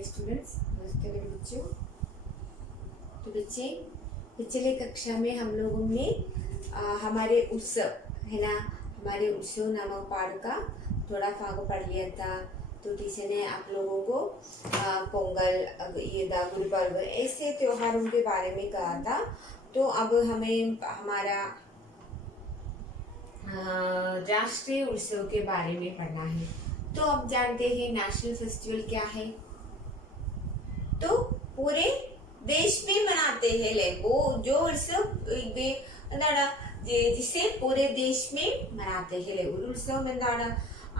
Dear students, नमस्ते मेरे बच्चों। तो बच्चे, पिछले कक्षा में हम लोगों ने हमारे उत्सव है ना, हमारे उत्सव नामक पाठ का थोड़ा भाग पढ़ लिया था। तो टीचर ने आप लोगों को पोंगल, ईद, गुरु पर्व ऐसे त्योहारों के बारे में कहा था। तो अब हमें हमारा राष्ट्रीय उत्सव के बारे में पढ़ना है। तो अब जानते हैं नेशनल फेस्टिवल क्या है। तो पूरे देश में मनाते हैं ले वो जो उत्सव जिसे पूरे देश में മനാത്തെ അല്ലേ ഒരു ഉത്സവം എന്താണ്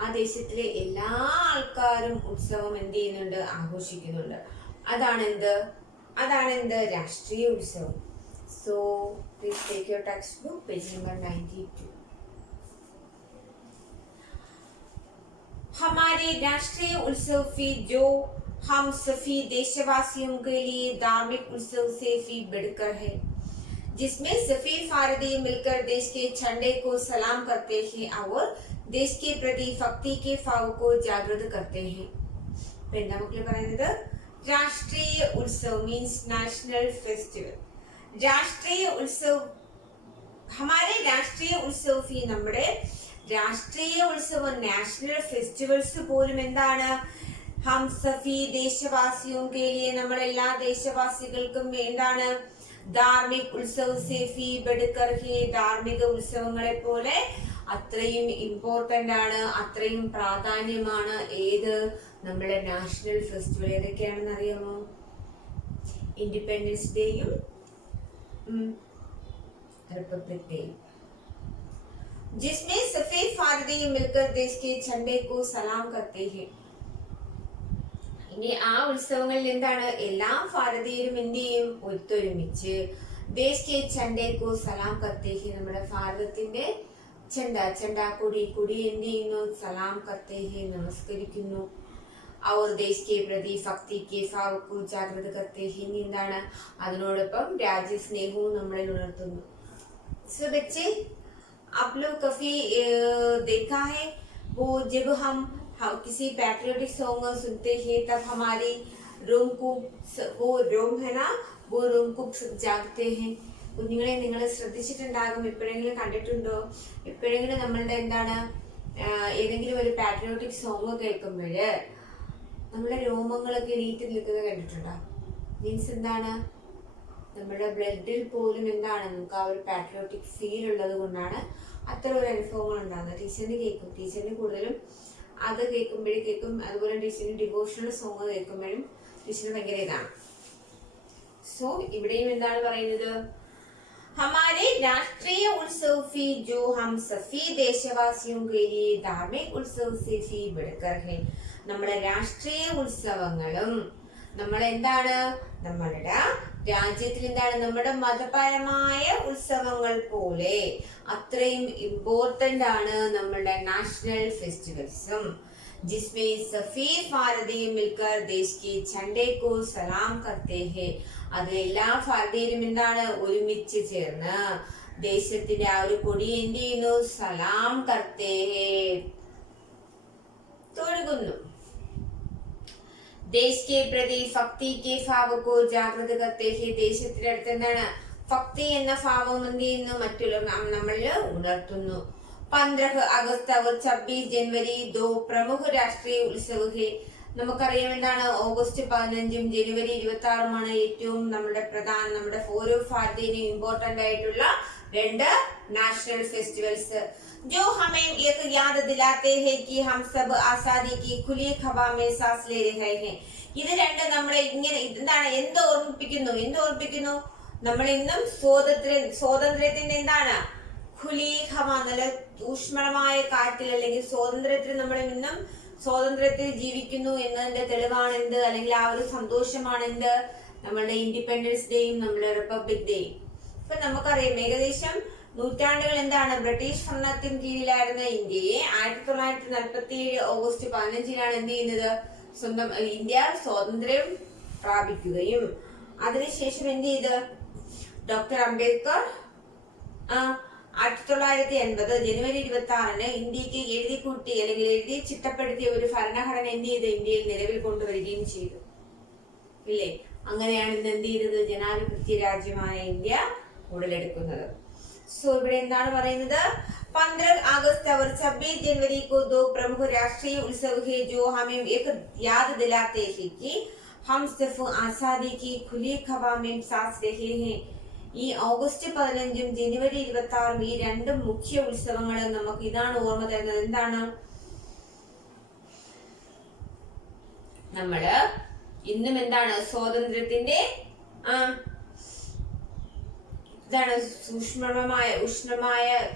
ആ ദേശത്തിലെ എല്ലാ ആൾക്കാരും ഉത്സവം എന്ത് ചെയ്യുന്നുണ്ട് ആഘോഷിക്കുന്നുണ്ട് അതാണെന്ത് രാഷ്ട്രീയ ഉത്സവം so please take your text book page number 92 हमारे राष्ट्रीय उत्सव भी जो हम सभी देशवासियों के लिए धार्मिक उत्सव से भी बढ़कर है, जिसमें सभी भारतीय मिलकर देश के झंडे को सलाम करते हैं और देश के प्रति भक्ति के भाव को जागृत करते हैं। राष्ट्रीय उत्सव मीन्स नेशनल फेस्टिवल। राष्ट्रीय उत्सव हमारे राष्ट्रीय उत्सव भी നമ്മുടെ രാഷ്ട്രീയ ഉത്സവം നാഷണൽ ഫെസ്റ്റിവൽസ് പോലും എന്താണ് ഹം സഫി ദേശവാസിയോं के लिए നമ്മൾ എല്ലാ ദേശവാസികൾക്കും എന്താണ് ധാർമ്മിക് ഉത്സവ് സേ ഫി ബഡ്കർ ഹേ ധാർമ്മിക ഉത്സവങ്ങളെ പോലെ അത്രയും ഇമ്പോർട്ടന്റ് ആണ്, അത്രയും പ്രാധാന്യമാണ് ഏത് നമ്മുടെ നാഷണൽ ഫെസ്റ്റിവൽ. ഏതൊക്കെയാണെന്ന് അറിയാമോ? ഇൻഡിപെൻഡൻസ് ഡേയും റിപ്പബ്ലിക് ഡേയും. जिसमें सफेद भारतीय मिलकर देश के झंडे को सलाम करते हैं. ഇനി ആ ഉത്സവങ്ങളിൽ എന്താണ് എല്ലാ ഭാരതീയരും എന്ത് ചെയ്യും ഒത്തൊരുമിച്ച് ദേശ് കെ झंडे को सलाം करते हैं നമ്മുടെ ഭാരതത്തിന്റെ झंडा കൊടി എന്ത് ചെയ്യുന്നു സലാം करते हैं നമസ്കരിക്കുന്നു. और देश के प्रति भक्ति के भाव को जागृत करते हैं എന്താണ് അതിനോടൊപ്പം രാജ്യസ്നേഹവും നമ്മളിൽ ഉണർത്തുന്നു. സോ ബच्चे आप लोग काफी देखा है वो जब हम किसी पैट्रियोटिक सॉन्ग सुनते हैं तब हमारी रोम है ना वो रोम को जागते हैं. കുഞ്ഞുങ്ങളെ നിങ്ങൾ ശ്രദ്ധിച്ചിട്ടുണ്ടാകും, എപ്പോഴെങ്കിലും കണ്ടിട്ടുണ്ടോ? എപ്പോഴെങ്കിലും നമ്മളുടെ എന്താണ് ഏതെങ്കിലും ഒരു പാട്രിയോട്ടിക് സോങ് കേൾക്കുമ്പോഴ് നമ്മുടെ രോമങ്ങളൊക്കെ എണീറ്റ് നിൽക്കുന്നത് കണ്ടിട്ടുണ്ടോ? മീൻസ് എന്താണ് നമ്മുടെ ബ്ലഡിൽ പോലും എന്താണ് നമുക്ക് ആ ഒരു പാട്രിയോട്ടിക് ഫീൽ ഉള്ളത് കൊണ്ടാണ് അത്ര ഒരു അനുഭവങ്ങൾ ഉണ്ടാകുന്നത്. ടീച്ചറിന് കൂടുതലും അത് കേൾക്കും. അതുപോലെ ടീച്ചറിന് ഡിവോഷണൽ സോങ് കേൾക്കുമ്പോഴും ടീച്ചറിന് ഭയങ്കര ഇതാണ്. സോ ഇവിടെയും എന്താണ് പറയുന്നത്? हमारे राष्ट्रीय उत्सव भी जो हम सभी देशवासियों के लिए धार्मिक उत्सव से भी बढ़कर है. നമ്മുടെ രാഷ്ട്രീയ ഉത്സവങ്ങളും നമ്മൾ എന്താണ് നമ്മളുടെ രാജ്യത്തിൽ എന്താണ് നമ്മുടെ മതപരമായ ഉത്സവങ്ങൾ പോലെ അത്രയും ഇമ്പോർട്ടന്റ് ആണ് നമ്മുടെ നാഷണൽ ഫെസ്റ്റിവൽസും. जिसमें सभी भारतीय मिलकर देश के झंडे को सलाम करते हैं. അതിൽ എല്ലാ ഭാരതീയരും എന്താണ് ഒരുമിച്ച് ചേർന്ന് ദേശത്തിന്റെ ആ ഒരു കൊടി എന്ത് ചെയ്യുന്നു സലാം കർത്തേ തൊഴുകുന്നു. देश के प्रति भक्ति के भाव को जागृत करते हैं. ദേശത്തിന്റെ അടുത്ത് എന്താണ് ഭക്തി എന്ന ഭാവം എന്ത് ചെയ്യുന്നു മറ്റുള്ള നമ്മളിൽ ഉണർത്തുന്നു. 15 अगस्त और 26 जनवरी दो प्रमुख राष्ट्रीय उत्सव है. നമുക്കറിയാം എന്താണ് ഓഗസ്റ്റ് 15 ജനുവരി 26 ഏറ്റവും നമ്മുടെ ഓരോ ഭാരതീയനും ഇമ്പോർട്ടന്റ് ആയിട്ടുള്ള രണ്ട് നാഷണൽ ഫെസ്റ്റിവൽസ്. जो हमें एक याद दिलाते हैं कि हम सब आजादी की खुली हवा में सांस ले रहे हैं. ഇത് രണ്ട് നമ്മളെ ഇങ്ങനെ എന്താണ് എന്ത് ഓർമ്മിപ്പിക്കുന്നു നമ്മൾ ഇന്നും സ്വാതന്ത്ര്യത്തിന്റെ എന്താണ് ഖുലി ഹവ നല്ല ഊഷ്മളമായ കാറ്റിൽ അല്ലെങ്കിൽ സ്വാതന്ത്ര്യത്തിൽ നമ്മൾ ഇന്നും സ്വാതന്ത്ര്യത്തിൽ ജീവിക്കുന്നു എന്നതിന്റെ തെളിവാണ് എന്ത് അല്ലെങ്കിൽ ആ ഒരു സന്തോഷമാണ് എന്ത് നമ്മളുടെ ഇൻഡിപെൻഡൻസ് ഡേയും നമ്മുടെ റിപ്പബ്ലിക് ഡേയും. ഇപ്പൊ നമുക്കറിയാം ഏകദേശം നൂറ്റാണ്ടുകൾ എന്താണ് ബ്രിട്ടീഷ് ഭരണത്തിന് കീഴിലായിരുന്ന ഇന്ത്യയെ 1947 ഓഗസ്റ്റ് 15 എന്ത് ചെയ്യുന്നത് സ്വന്തം ഇന്ത്യ സ്വാതന്ത്ര്യം പ്രാപിക്കുകയും അതിനുശേഷം എന്ത് ചെയ്ത് ഡോക്ടർ അംബേദ്കർ 1980 ജനുവരി 26 ഇന്ത്യക്ക് എഴുതി കൂട്ടി അല്ലെങ്കിൽ എഴുതി ചിട്ടപ്പെടുത്തിയ ഒരു ഭരണഘടന എന്ത് ചെയ്ത് ഇന്ത്യയിൽ നിലവിൽ കൊണ്ടുവരികയും ചെയ്തു. ഇല്ലേ? അങ്ങനെയാണ് ഇന്ന് എന്ത് ചെയ്തത്? ജനാധിപത്യ രാജ്യമായ ഇന്ത്യ ഉടലെടുക്കുന്നത്. സോ ഇവിടെ എന്താണ് പറയുന്നത്? 15 अगस्त और 26 जनवरी को दो प्रमुख राष्ट्रीय उत्सव है जो हमें एक याद दिलाते हैं कि हम सिर्फ आजादी की खुली हवा में सांस रहे हैं. ഈ ഓഗസ്റ്റ് 15 ജനുവരി 26 ഈ രണ്ട് മുഖ്യ ഉത്സവങ്ങളും നമുക്ക് ഇതാണ് ഓർമ്മ തരുന്നത്. എന്താണ്? നമ്മള് ഇന്നും എന്താണ്? സ്വാതന്ത്ര്യത്തിന്റെ ഇതാണ് ഉഷ്ണമായ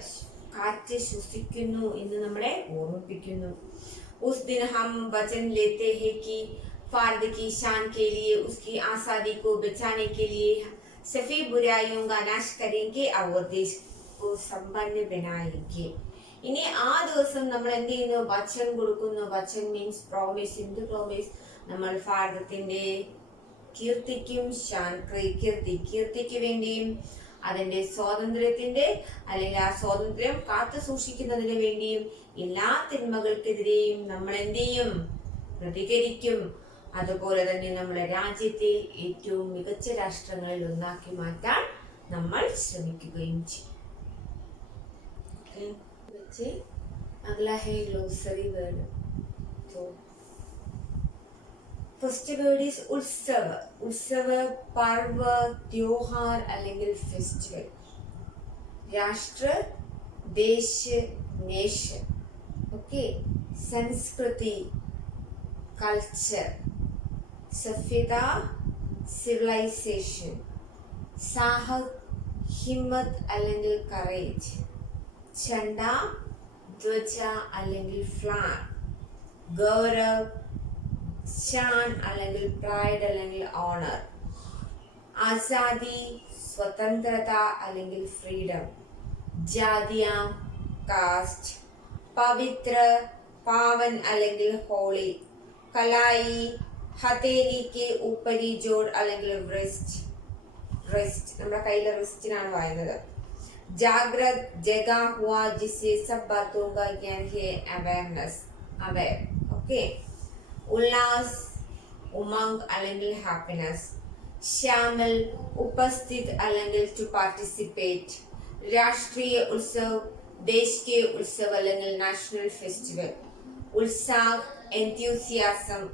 കാറ്റ് ശ്വസിക്കുന്നു എന്ന് നമ്മളെ ഓർമ്മിപ്പിക്കുന്നു. उस दिन हम वचन लेते हैं कि फर्द की शान के लिए, उसकी आजादी को बचाने के लिए सभी बुराइयों का नाश करेंगे और देश को संपन्न बनाएंगे. ഇനി ആ ദിവസം നമ്മൾ എന്ത് ചെയ്യുന്നു? വചൻ കൊടുക്കുന്നു. Vachan means promise. എന്ത് പ്രോമിസ്? നമ്മൾ ഭാരതത്തിന്റെ കീർത്തിക്കും കീർത്തിക്ക് വേണ്ടിയും അതിന്റെ സ്വാതന്ത്ര്യത്തിന്റെ അല്ലെങ്കിൽ ആ സ്വാതന്ത്ര്യം കാത്തു സൂക്ഷിക്കുന്നതിന് വേണ്ടിയും എല്ലാ തിന്മകൾക്കെതിരെയും നമ്മൾ എന്ത് ചെയ്യും? പ്രതികരിക്കും. അതുപോലെ തന്നെ നമ്മുടെ രാജ്യത്തെ ഏറ്റവും മികച്ച രാഷ്ട്രങ്ങളിൽ ഒന്നാക്കി മാറ്റാൻ നമ്മൾ ശ്രമിക്കുകയും ചെയ്യും. अगला है ग्लोसरी वर्ड. तो ഫസ്റ്റ് വേർഡ് ഈസ് ഉത്സവ. ഉത്സവ, പർവ, त्योहार അല്ലെങ്കിൽ ഫെസ്റ്റിവൽ. രാഷ്ട്ര, ദേശ, നേഷൻ. ഓക്കെ. സംസ്കൃതി, കൾച്ചർ. സഭ്യത, സിവിലൈസേഷൻ. സാഹസ്, ഹിമ്മത്ത് അല്ലെങ്കിൽ കറേജ്. ചണ്ട, ധ്വജ അല്ലെങ്കിൽ ഫ്ലാഗ്. ഗൗരവ്, ഷാൻ അല്ലെങ്കിൽ പ്രൈഡ് അല്ലെങ്കിൽ ഓണർ. ആസാദി, സ്വതന്ത്രത അല്ലെങ്കിൽ ഫ്രീഡം. ജാതിയ, കാസ്റ്റ്. പവിത്ര, പാവൻ അല്ലെങ്കിൽ ഹോളി. കലായി, ഹതേലി കെ ഊപ്പരി ജോഡ് അല്ലെങ്കിൽ റിസ്റ്റ്. നമ്മുടെ കയ്യിലെ റിസ്റ്റിനാണ് വായുന്നത്. जागृत, जगा हुआ जिससे सब बातों का ज्ञान है, अवेयरनेस, अवेयर. ओके. उल्लास, उमंग അല്ലെങ്കിൽ ഹാപ്പിനെസ്. शामिल, उपस्थित അല്ലെങ്കിൽ ടു പാർട്ടിസിപ്പേറ്റ്. രാഷ്ട്രീയ ഉത്സവ്, देश के उत्सव അല്ലെങ്കിൽ national festival. Utsah, enthusiasm.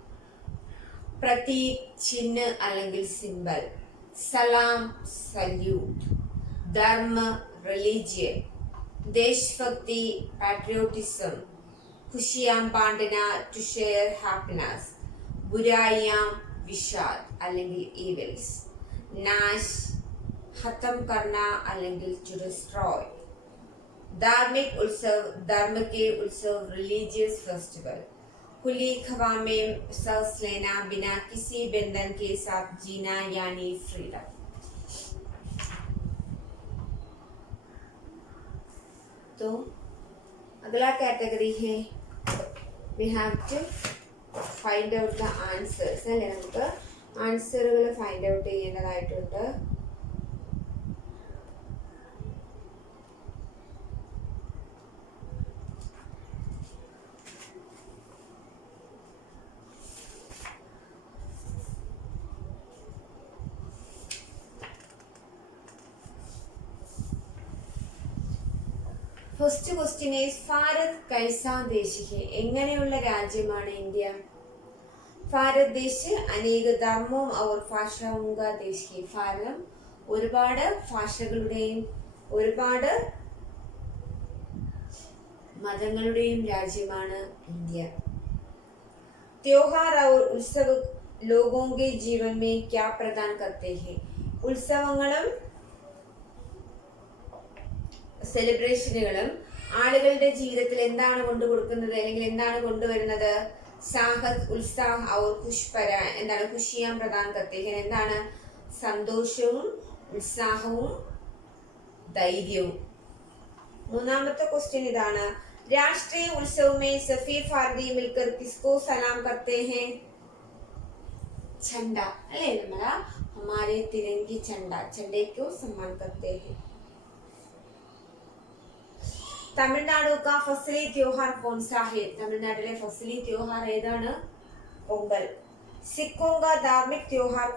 Prateek, ചിഹ്ന അല്ലെങ്കിൽ സിംബൽ. സലാം, സല്യൂട്ട്. धर्म, religion. देशभक्ति, patriotism. खुशियां बांटना, to share happiness. बुराइयां, विषाद അല്ലെങ്കിൽ evils. नाश, खत्म करना അല്ലെങ്കിൽ to destroy. धार्मिक उत्सव, धर्म के उत्सव, religious festival. खुली हवा में सांस लेना, बिना किसी बंधन के साथ जीना यानी freedom. तो अगला कैटेगरी है we have to find out the answers. അല്ലേ? നമുക്ക് ആൻസറുകൾ ഫൈൻഡ് ഔട്ട് ചെയ്യേണ്ടതായിട്ടുണ്ട്. ഫസ്റ്റ് ക്വസ്റ്റ്യൻ ഈസ് ഭാരത് കൈസാ ദേശ് ഹെ? എങ്ങനെയുള്ള രാജ്യമാണ് ഇന്ത്യ? ഭാരത് ദേശ് അനേക ധർമ്മവും और ഭാഷാओं का देश है. ഭാരതം ഒരുപാട് ഭാഷകളുടെയും ഒരുപാട് മതങ്ങളുടെയും രാജ്യമാണ് ഇന്ത്യ. त्योहार और उत्सव लोगों के जीवन में क्या प्रदान करते हैं? ഉത്സവങ്ങളും സെലിബ്രേഷനുകളും ആളുകളുടെ ജീവിതത്തിൽ എന്താണ് കൊണ്ടുകൊടുക്കുന്നത് അല്ലെങ്കിൽ എന്താണ് കൊണ്ടുവരുന്നത്? സാഹസ്, ഉത്സാഹ് और खुशपरा. എന്താണ്? ഖുഷിയാം പ്രദാൻ കർത്തേ ഹെ. എന്താണ്? സന്തോഷവും ഉത്സാഹവും ധൈര്യവും. മൂന്നാമത്തെ ക്വസ്റ്റ്യൻ ഇതാണ്. രാഷ്ട്രീയ उत्सव में सभी भारतीय मिलकर किसको सलाम करते हैं? झंडा. अरे हमारा हमारे तिरंगी झंडा, झंडे को सम्मान करते हैं. तमिलनाडु का फसली त्योहार कौन सा है? तमिलनाडु फसली त्योहार ഏതാണ്? പൊങ്കൽ. सिखों का धार्मिक त्योहार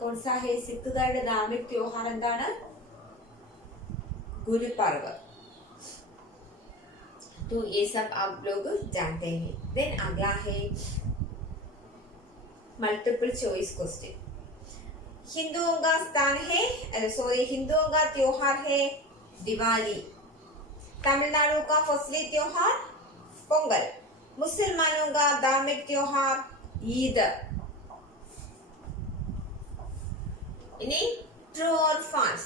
कौन सा है? सिखുകാരുടെ धार्मिक त्योहार എന്താണ്? गुरुपर्व। तो ये सब आप लोग जानते हैं। देन अगला है मल्टीपल चॉइस क्वेश्चन। हिंदुओं का स्थान है हिंदुओं का त्योहार है दिवाली। तमिलनाडु का फसली त्योहार पोंगल। मुसलमानों का धार्मिक त्योहार ईद। ट्रू और फॉल्स?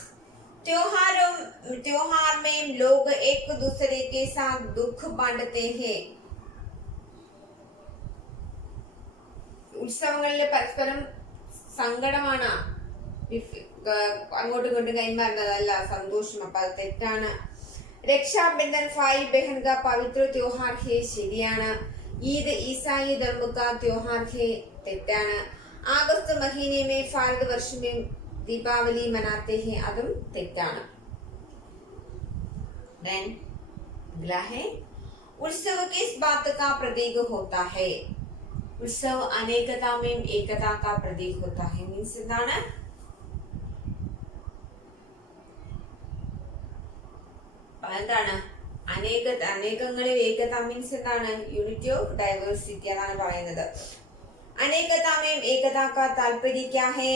त्योहार में लोग एक दूसरे के साथ दुख बांटते हैं। ഉത്സവങ്ങളിൽ പരസ്പരം സങ്കടമാണ് അങ്ങോട്ടും ഇങ്ങോട്ടും കൈമാറുന്നതല്ല സന്തോഷം. അപ്പൊ അത് തെറ്റാണ്. രക്ഷാബന്ധൻ ഭായി ബഹൻ കാ പവിത്ര त्योहार है ശരിയാണ്. ईद ईसाई धर्म का त्योहार है തെറ്റാണ്. अगस्त महीने में भारत वर्ष में दीपावली मनाते हैं അതും തെറ്റാണ്. देन अगला है उत्सव किस बात का प्रतीक होता है? उत्सव अनेकता में एकता का प्रतीक होता है. मीन्स എന്താണ്? എന്താണ് അനേകങ്ങളിൽ ഏകത മീൻസ് എന്താണ്? യൂണിറ്റി ഓഫ് ഡൈവേഴ്സിറ്റി അതാണ് പറയുന്നത്. अनेकता में एकता का तात्पर्य क्या है?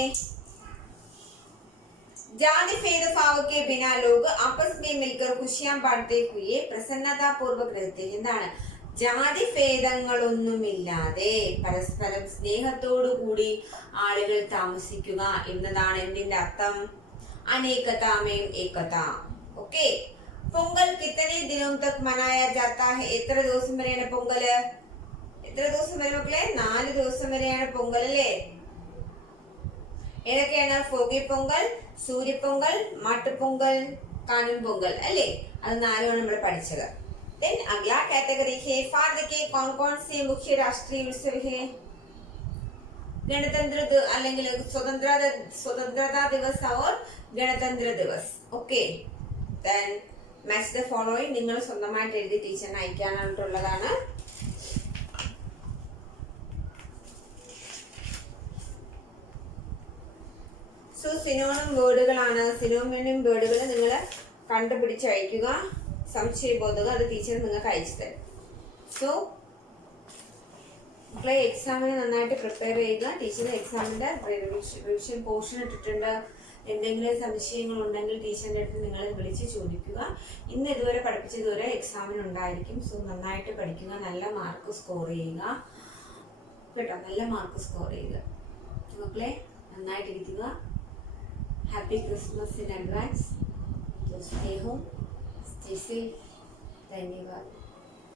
जाति भेदभाव के बिना लोग आपस में मिलकर खुशियां बांटते हुए प्रसन्नता पूर्वक रहते हैं. എന്താണ്? ജാതി ഭേദങ്ങളൊന്നുമില്ലാതെ പരസ്പരം സ്നേഹത്തോടു കൂടി ആളുകൾ താമസിക്കുക എന്നതാണ് എന്തിന്റെ അർത്ഥം? अनेकता में एकता. ओके. പൊങ്കൽ कितने दिनों तक मनाया जाता है? എത്ര ദിവസം വരെയാണ് പൊങ്കൽ? എത്ര ദിവസം വരെ മക്കളെ? 4 ദിവസം വരെയാണ് പൊങ്കൽ അല്ലേ? ഏതൊക്കെയാണ്? ഫോഗി പൊങ്കൽ, സൂര്യപ്പൊങ്കൽ, മാട്ടുപൊങ്കൽ, കാനും പൊങ്കൽ അല്ലേ? അത് 4 നമ്മൾ പഠിച്ചത്. देन अगला कैटेगरी है भारत के कौन कौन से मुख्य राष्ट्रीय उत्सव है? गणतंत्र അല്ലെങ്കിൽ स्वतंत्रता दिवस और गणतंत्र दिवस. Okay. Then match the following. നിങ്ങൾ സ്വന്തമായിട്ട് എഴുതി ടീച്ചറിന് അയക്കാനായിട്ടുള്ളതാണ്. സോ സിനോണിം വേർഡുകളാണ്. സിനോണിം വേർഡുകൾ നിങ്ങൾ കണ്ടുപിടിച്ച് അയക്കുക. സംശയബോധക അത് ടീച്ചർ നിങ്ങൾക്ക് അയച്ചു തരും. സോ മക്കളെ എക്സാമിന് നന്നായിട്ട് പ്രിപ്പയർ ചെയ്യുക. ടീച്ചർ എക്സാമിന്റെ റിവിഷൻ പോർഷൻ ഇട്ടിട്ടുണ്ട്. എന്തെങ്കിലും സംശയങ്ങൾ ഉണ്ടെങ്കിൽ ടീച്ചറിന്റെ അടുത്ത് നിങ്ങൾ വിളിച്ച് ചോദിക്കുക. ഇന്ന് ഇതുവരെ പഠിപ്പിച്ചതുവരെ എക്സാമിന് ഉണ്ടായിരിക്കും. സോ നന്നായിട്ട് പഠിക്കുക. നല്ല മാർക്ക് സ്കോർ ചെയ്യുക കേട്ടോ. നല്ല മാർക്ക് സ്കോർ ചെയ്യുക മക്കളെ. നന്നായിട്ടിരിക്കുക. Happy Christmas in advance. Stay home, stay safe. धन्यवाद.